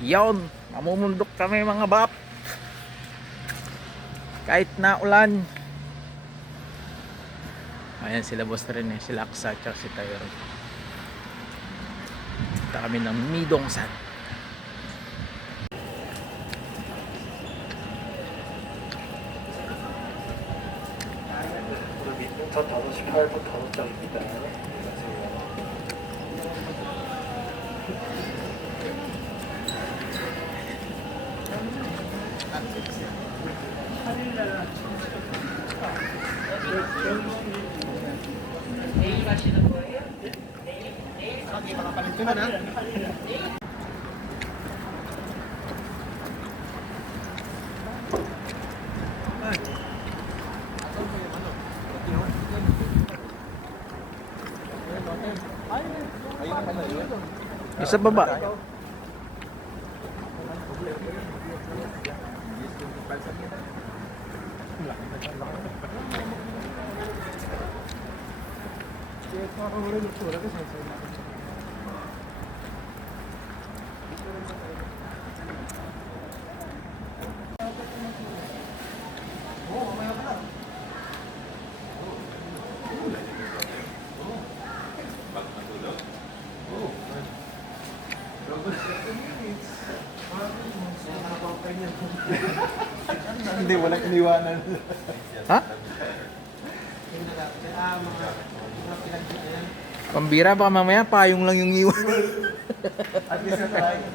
Yon, mamumundok kami mga bap. Kahit na ulan. Ayan sila boss rin eh, sila Aksa at si Tayo. Punta kami ng Midongsan. 저 5시 8분 5점입니다. 내일 가시는 거예요? 내일 Sa baba. Hindi, walang iniwanan. Ha? Pambira, baka mamaya payong lang yung iwan. At least na tayo.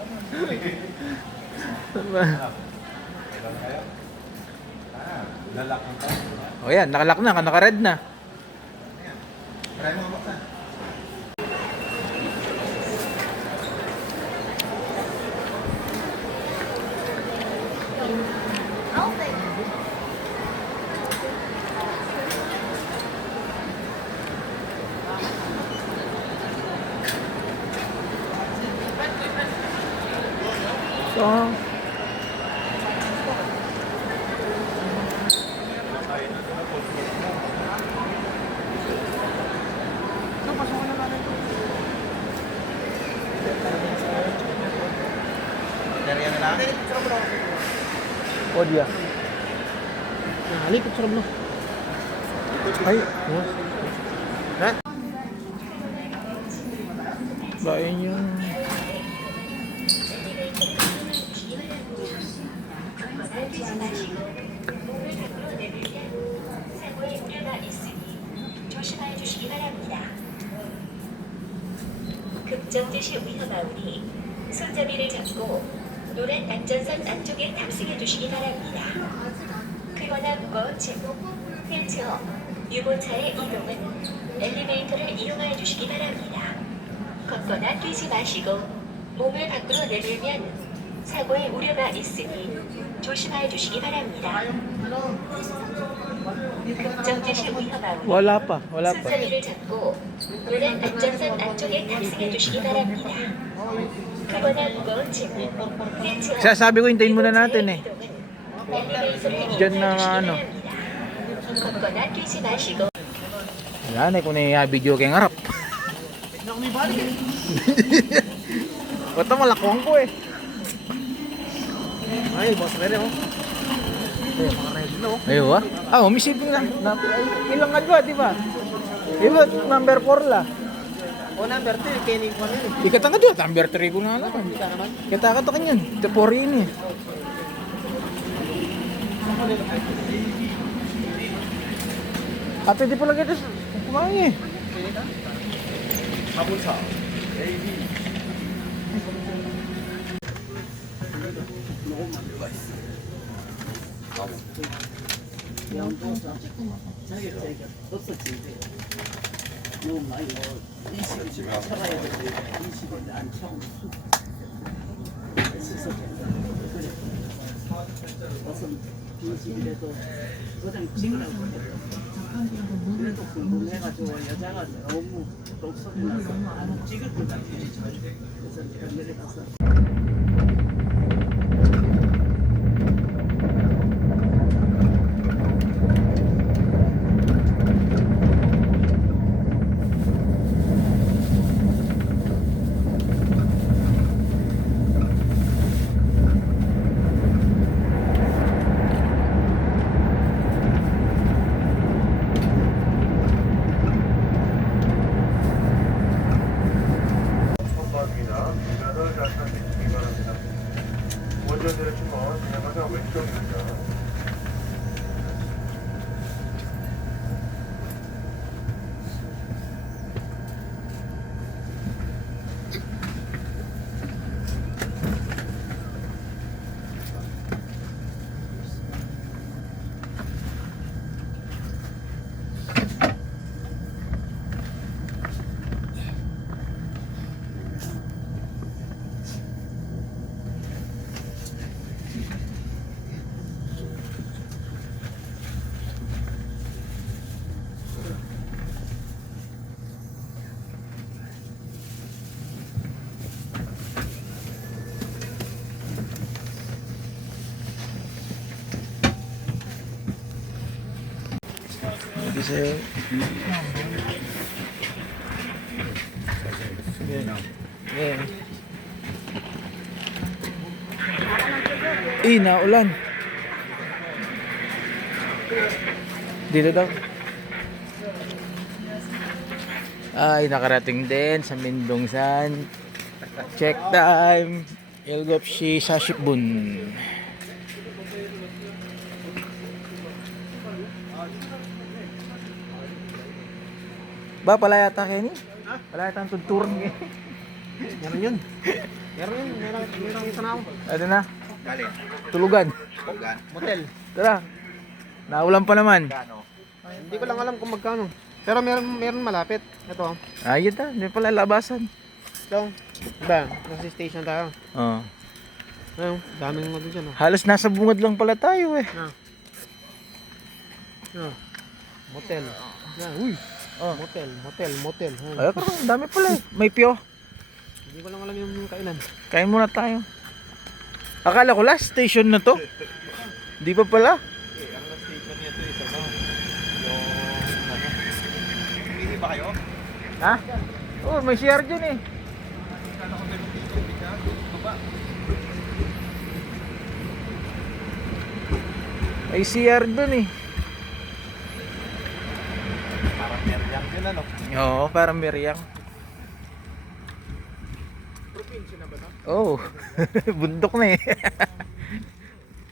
Lalak ang tayo. O yan, nakalak na, naka-red na. Try mo mabaksan. So, Dari yang lang? o dia. Halikot sa rablo. Ay, Ha? bayan yung... 조심하여 주시기 바랍니다. 급정지시 위험하오니 손잡이를 잡고 노란 안전선 안쪽에 탑승해 주시기 바랍니다. 크거나 무거운 제목, 휠체어, 유모차의 이동은 엘리베이터를 이용하여 주시기 바랍니다. 걷거나 뛰지 마시고 몸을 밖으로 내밀면 사고의 우려가 있으니 조심하여 주시기 바랍니다. 급정지시 위험하오니 Wala pa. 손잡이를 잡고 노란 안전선 안쪽에 탑승해 주시기 바랍니다. 크거나 무거운 짐을 휠체어, Kaya sabi ko, hintayin muna natin eh. 엘리베이터를 Diyan na 이용하여 주시기 ano. 바랍니다. 걷거나 뛰지 마시고 Wala na, kung na-video kayong harap. Bata malakong ko eh. Ay, boss, meron oh. Eh, mga ready na oh. Ayaw ah? Ah, umisipin lang. Ilang nga ba, di ba? Iba, number 4 la. O, number 2, kening pa rin. Ikata nga doon, number 3 ko na alam. Kita naman. Kita ka to kanyan. Ito 4 ini. Ate, di pala kita kumain eh. 가본사. A, B. 빈집이라도 도장 찍으라고 그래도 궁금해가지고 여자가 너무 독소리 나서 안 찍을 것 같아. 그래서 제가 내려가서 Hindi sa'yo. Yan. Naulan. Dito daw. Ay, nakarating din sa Mindongsan. Check time. Ilgopshi Sashibun. Ba, pala yata Kenny? Pala yata ang tuturong eh. Meron yun. Meron isa na ako. Ano na? Galing. Tulugan. Hogan. Motel. Tara. Naulan pa naman. Gano? Hindi ko lang alam kung magkano. Pero meron malapit. Ito. Ayun na, hindi pala labasan. Ito. Diba? Nasa station tayo. Oh. Ayun. Daming mga dyan. Halos nasa bungad lang pala tayo eh. Motel. Uy. Motel. Ay, pero ang dami pala eh. May pio. Hindi ko lang alam yung kailan. Kain muna tayo. Akala ko last station na to. Di pa pala. Ang last station nito is ano? Hindi ba kayo? Ha? Oh, may CR dyan eh. May CR dun eh. Parang meron yun ano? Oo, parang Miriam. Provincia na ba ito? Oh, bundok na eh.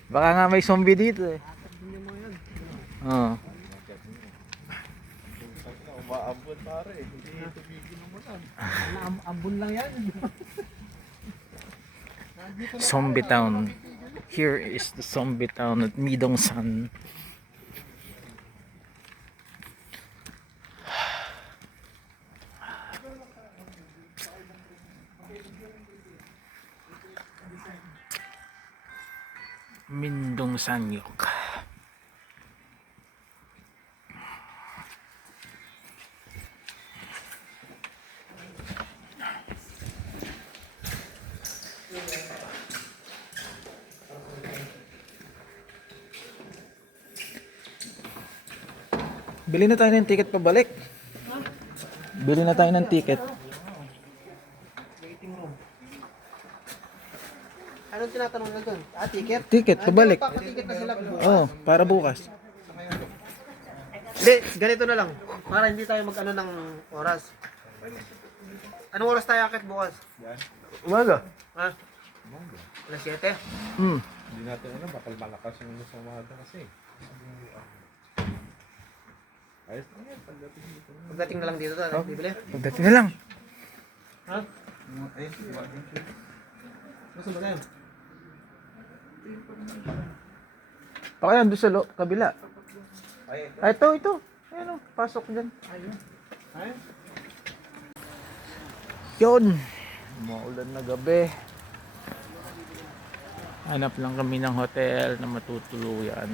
Baka nga may zombie dito eh. Oo. Umaambon pare. Hindi tubigin mo lang. Ambon lang yan. Zombie Town. Here is the zombie town at Mindongsan. Mindongsan Yok. Bili na tayo ng ticket pabalik. Bili na tayo ng ticket. Anong tinatanong na doon? Ticket? Ticket pabalik. Ticket na sila. Oh, para bukas. Hindi, ganito na lang. Para hindi tayo mag-ano ng oras. Anong oras tayo akit bukas? Umaga. Ha? Alas 7? Hmm. Hindi natin alam, bakal malakas yung sa umaga kasi. Ayos na yan, pagdating dito. Pagdating na lang dito tayo, bibili. Pagdating na lang. Ha? Gusto ba tayo? Pakayan doon sa kabila. Ay, ito. Ayun o, pasok dyan. Ayun. Yun. Maulan na gabi. Hanap lang kami ng hotel na matutuluyan.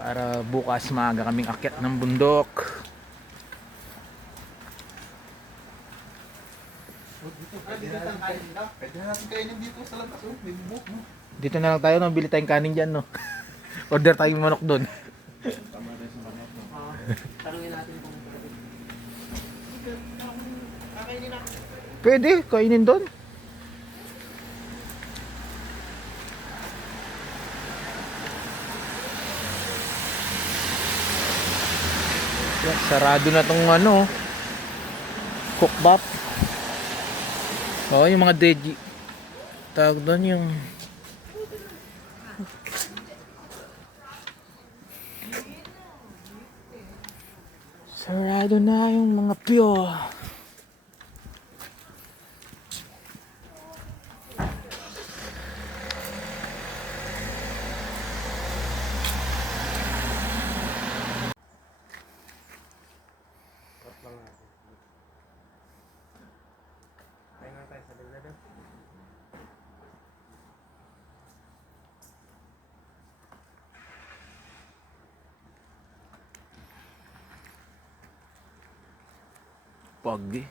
Para bukas maaga kaming akyat ng bundok. Pwede natin kainin dito sa labas, oh. May bubuk, no? Dito na lang tayo, nabili tayong kanin dyan, no? Order tayong manok doon. Tanungin natin kung kakainin natin. Pwede, kainin doon. Yan, sarado na tong ano, cookbap. Oh, yung mga deji. Tawag doon yung Sarado na yung mga pyo. Pagi.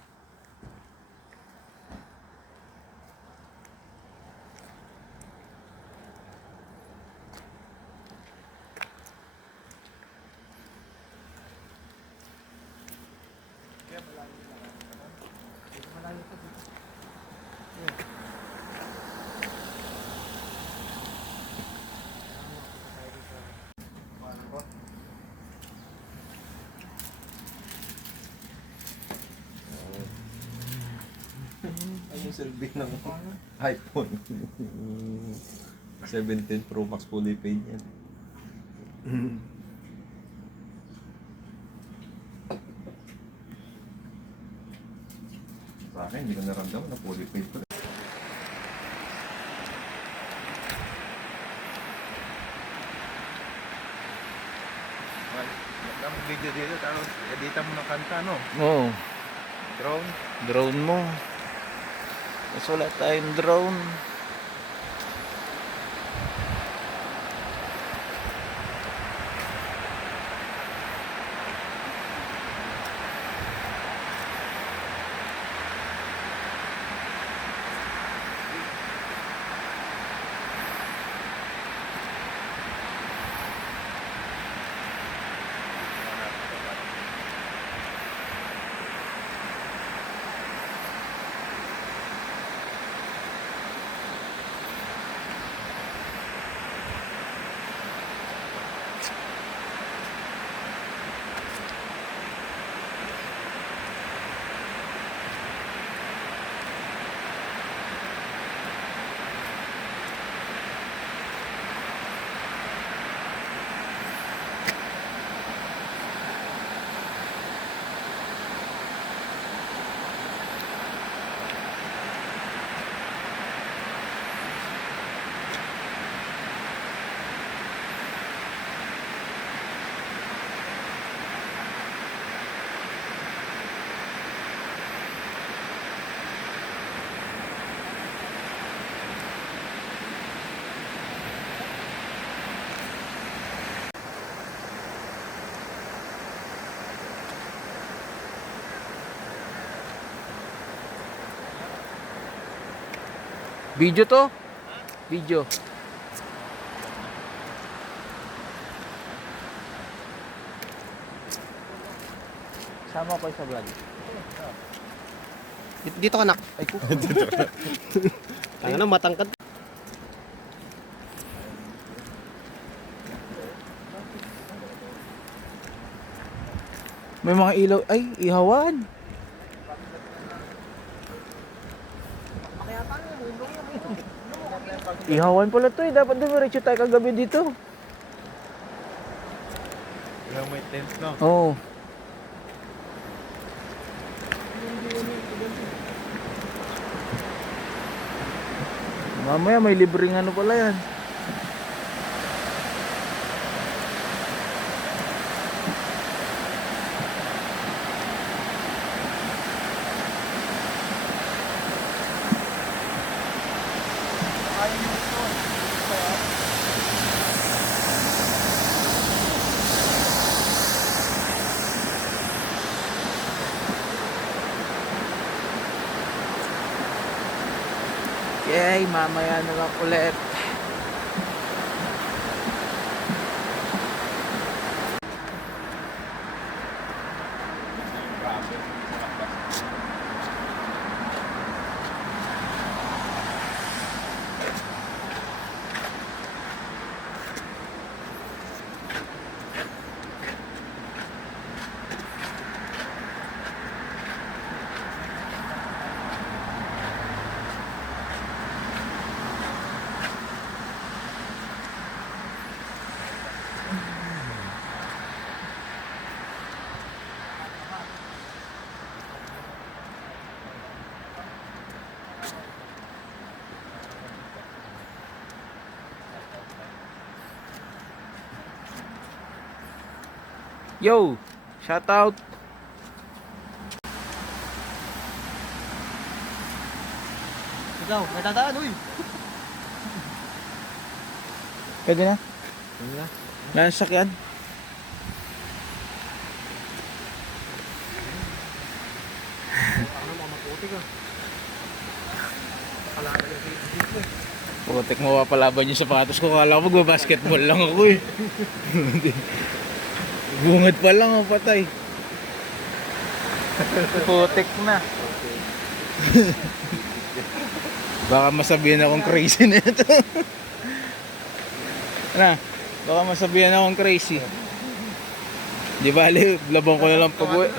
Ay, yung selfie ng iPhone. 17 Pro Max fully paid yan. Sa akin, hindi ko naramdaman na fully paid ko. Mag-video dito, tapos editan mo ng kanta, no? Oo. Drone. Drone mo. Mas wala tayong drone. Video to? Video. Sama ko sa vlog. Dito ka, nak. Ay, ko. Tanga na, matangkad. May mga ilaw. Ay, ihawan. Ihawan pala to eh. Dapat dumiretso tayo kagabi dito. Yung may tent, no? Oo. Mamaya may libreng ano pala yan. Okay, mamaya na lang ulit. Yo, shout out. Ikaw, may dadaan, uy. Pwede na? Wala na sakyan. Ano, mamaputi ka. Kalala yung dito eh. Putik mo papalaban yung sapatos ko. Kala ko magbabasketball lang ako eh. Bungad pa lang oh, patay. Putik na. Baka masabihan akong crazy na ito. Ano? Baka masabihan akong crazy. Di bali, labang ko na lang pag-uwi.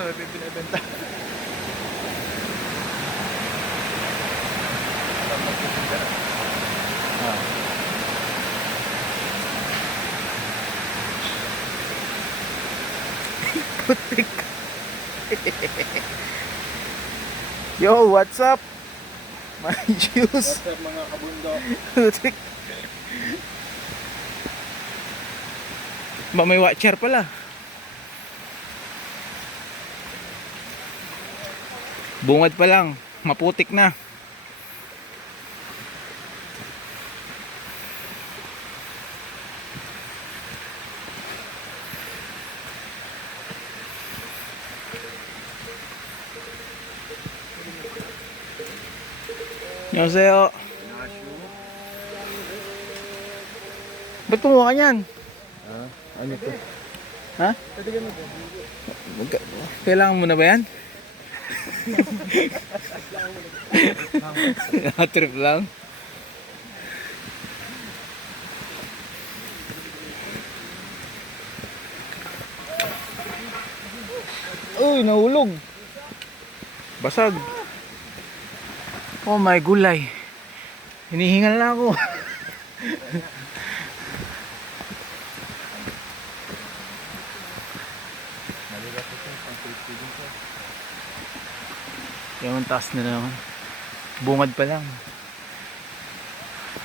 Putik. Yo, what's up? My juice. What's up mga kabundo? Putik. Ba may watcher pala. Bungad pa lang, maputik na. Yoseo. Ba't kumuha ka niyan? Ano to? Ha? Kailangan mo na ba yan? Trip lang. Uy, nahulog. Basag. Oh my gulay. Hinihingal na ako. Yung taas na naman. Bungad pa lang.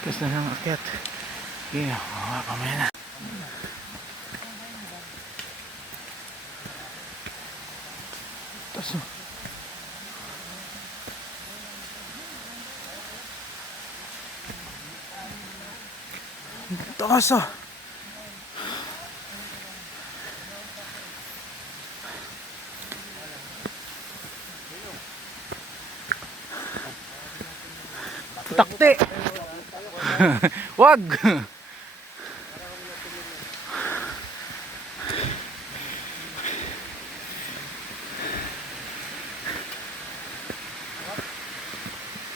Tapos na lang akyat. Okay, kamaya na. Tapos taas ah. Takti. Wag.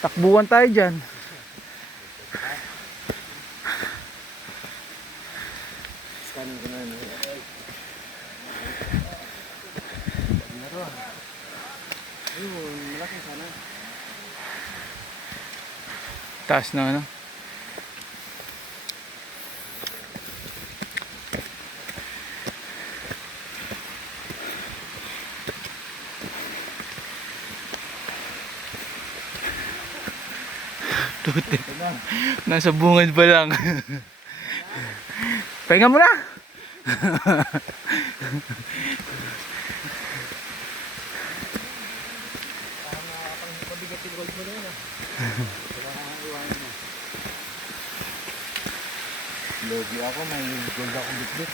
Takbuhan tayo dyan. Taas na ano. Tutik. Nasa bungad pa lang. Pahinga mo na. Logi ako, may gold ako bitbit.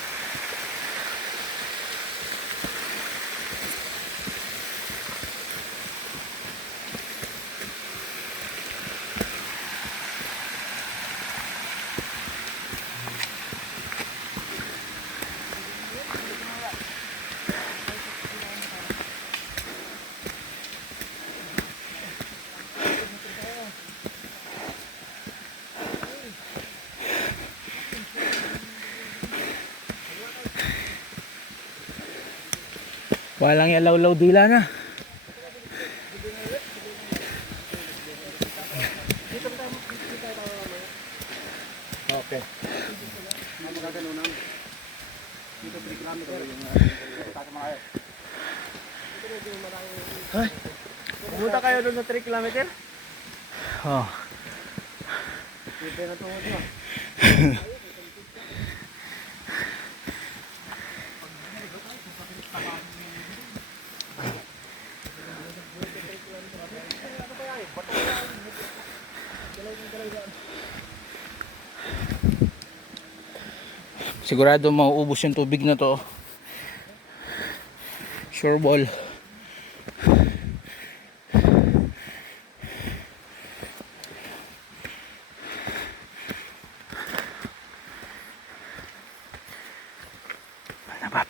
Walang yalaw-law dila na. Okay. Pumunta kayo doon sa 3 kilometer? Oh. Pwede na tungod mo. Sigurado mauubos yung tubig na to. Sure ball. Nabap.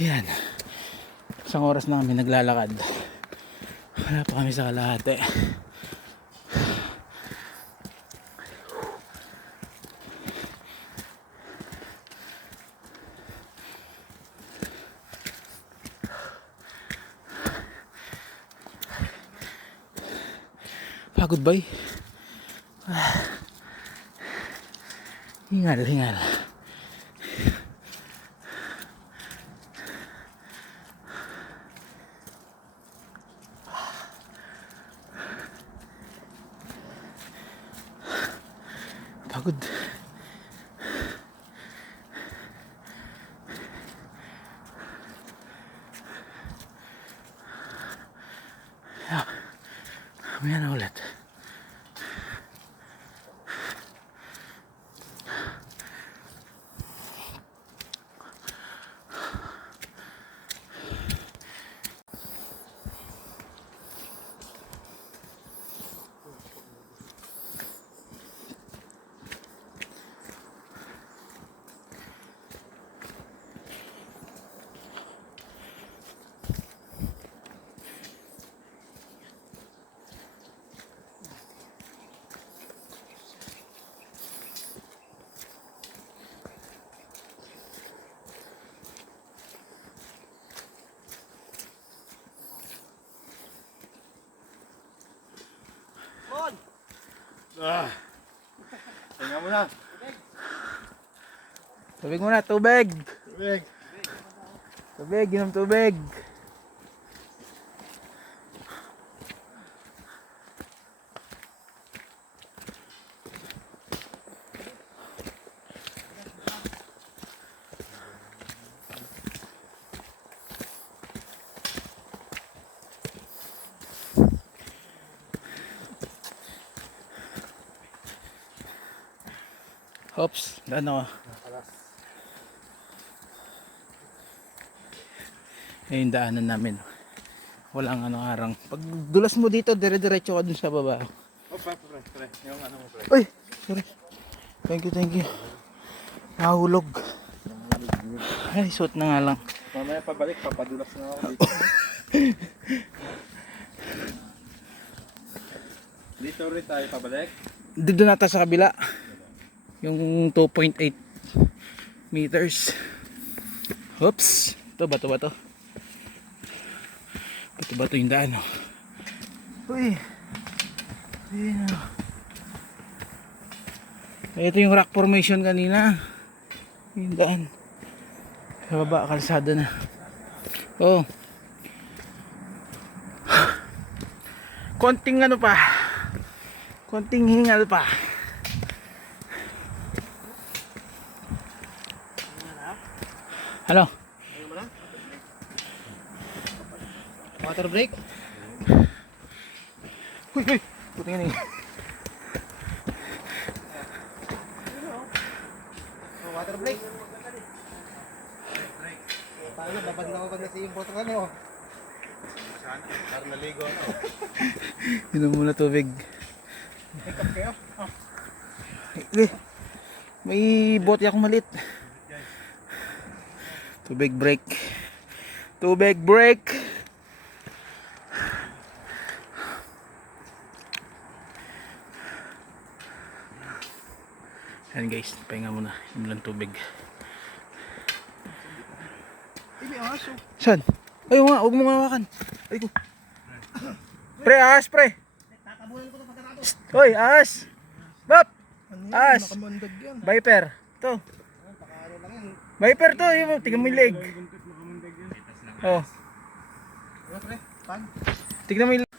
Yan. Isang oras na kami naglalakad. Wala pa kami sa kalahati. Pagod ba? Hingal, hingal. Pagod. Mamaya na ulit. Tingnan mo na. Tubig muna, tubig. Tubig. Tubig, inom tubig. Oops, ano? Ayun daanan namin. Walang ano harang. Pag dulas mo dito, dire-diretso ka dun sa baba. Oh, pre. Yung ano mo, pre. Uy! Sorry. Thank you. Nahulog. Ay, suot na nga lang. Mamaya pabalik, papadulas na ako dito. Dito rin tayo pabalik. Dito na tayo sa kabila. Yung 2.8 meters. Oops. Ito, bato. Bato yung daan. Oh. Uy. Ayan. Oh. Ito yung rock formation kanina. Yung daan. Sa baba, kalsada na. Oh. Konting ano pa. Konting hingal pa. Ano? Water break. Uy. Puting ini. Water break. Paano, babad na ako pag nasa yung bottle kami, oh. Para naligo na. Inom muna tubig. May bote akong malit. Tubig break. Ayan guys, pahinga muna. Inom lang tubig. Saan? Ayaw nga, huwag mo nga hawakan. Ay ko. Pre, ahas pre. Hoy, ahas. Bap! Ahas. Viper. Ito. Viper to, yung tignan mo yung leg. Oh. Tignan mo yung leg.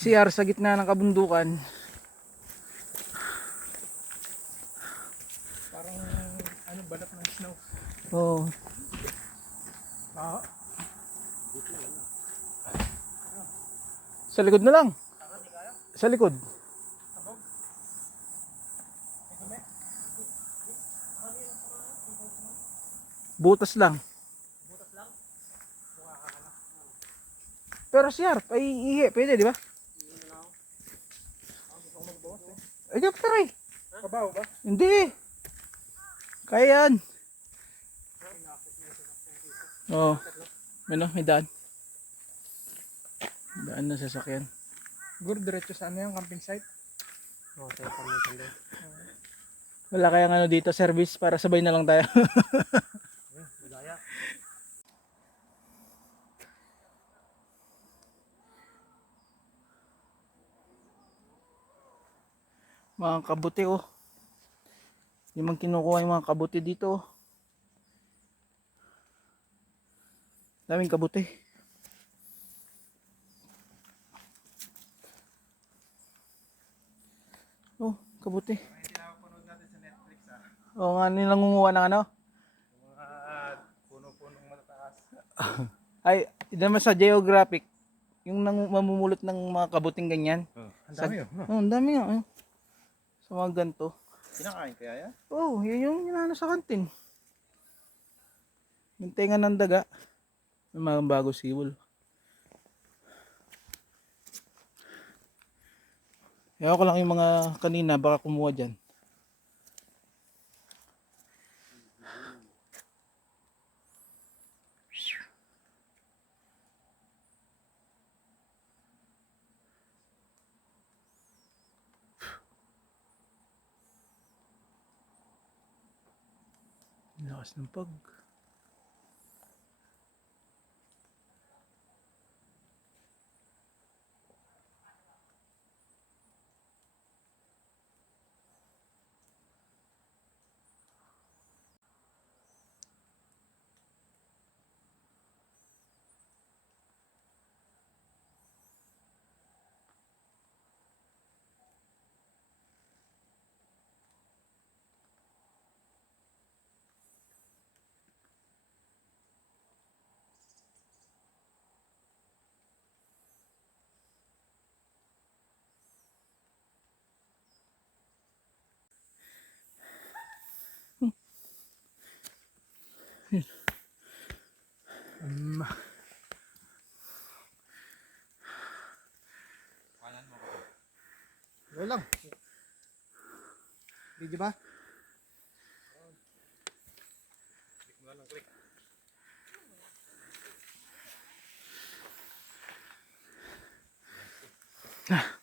CR sa gitna ng kabundukan. Parang ano, balat ng snow. Oh. Ah, Sa likod na lang. Sa likod. Butas lang. Pero CR, ay ihi, pwede di ba? Ay, pero eh. kabaw ba? Hindi. Kaya yan. Oo. May daan. Daan na sasakyan. Siguro diretso sa ano yung camping site. Oh, tayo permission doon. Wala kayang ano dito, service para sabay na lang tayo. Madaya. Mga kabuti oh. Yung mga kinukuha yung mga kabuti dito oh. Daming kabuti. Oh, kabuti. Hindi nakapanood natin sa Netflix ah. Oo nga, nilang nguha ng ano. Mga puno-punong matataas. Ay, naman sa geographic. Yung mamumulot ng mga kabuting ganyan. Ang dami yun. Oh, ang dami nga. Oh. Sa mga ganito. Kinakain kaya yan? Oh, yun yung inano sa kantin. Yung tenga ng daga. May mga bago siwol. Kaya ko lang yung mga kanina baka kumuha dyan. Lakas ng pag. Wala lang. Video ba? Click mo na lang, click. Ah.